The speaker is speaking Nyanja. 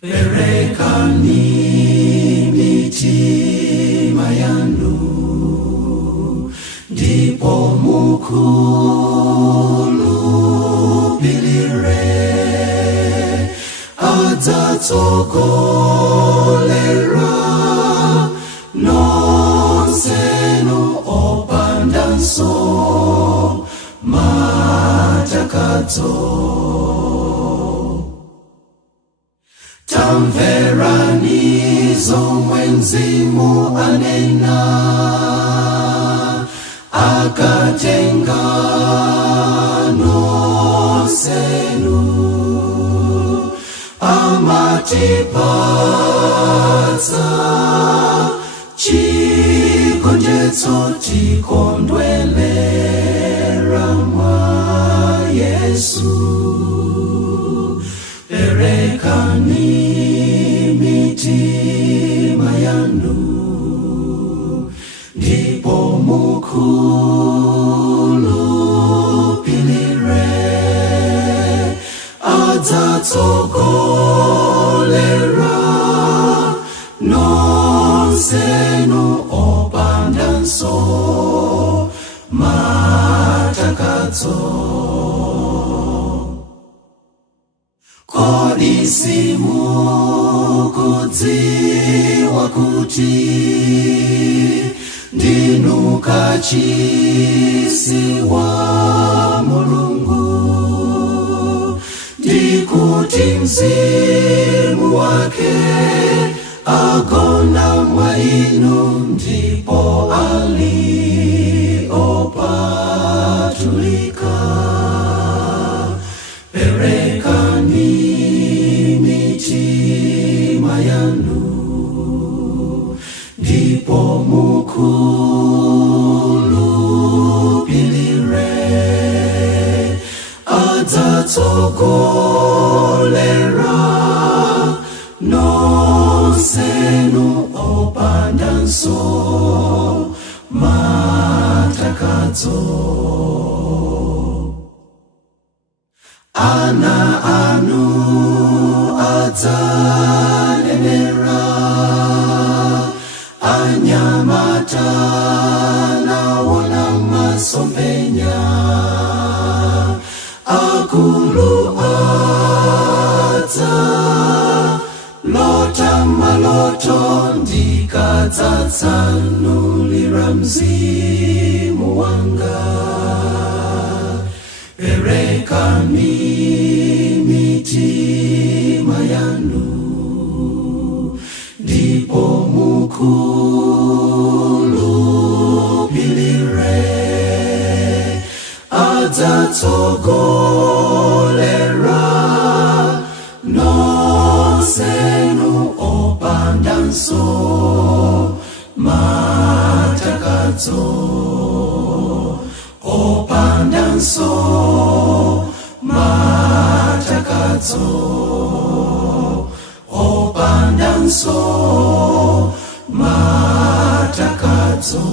Perekani mitima yanu, ndipo mukhulupirire, adzatsogolera nonsenu opandanso matakadzo. Tamverani zomwe Mzimu anena, akatenga nonsenu, amatipatsa chigonjetso tikondwelera mwa Yesu. Perekani mitima yanu, ndipo mukhulupirire, adzatsogolera nonsenu opandanso matakadzo. Kodi simukudziwa kuti ndinu kachisi wa Mulungu, ndikuti Mzimu wake agona mwa inu, ndipo ali opatulika. Perekani mitima yanu, ndipo mukhulupirire, adzatsogolera nonsenu opandanso matakadzo. Ana anu adzanenera, anyamata nawona masomphenya, akulu adzalota maloto, ndikadzatsanulira Mzimu wanga. Perekani mitima yanu, ndipo mukhulupirire, adzatsogolera nonsenu opandanso matakadzo. Opandanso matakadzo, opandanso matakadzo.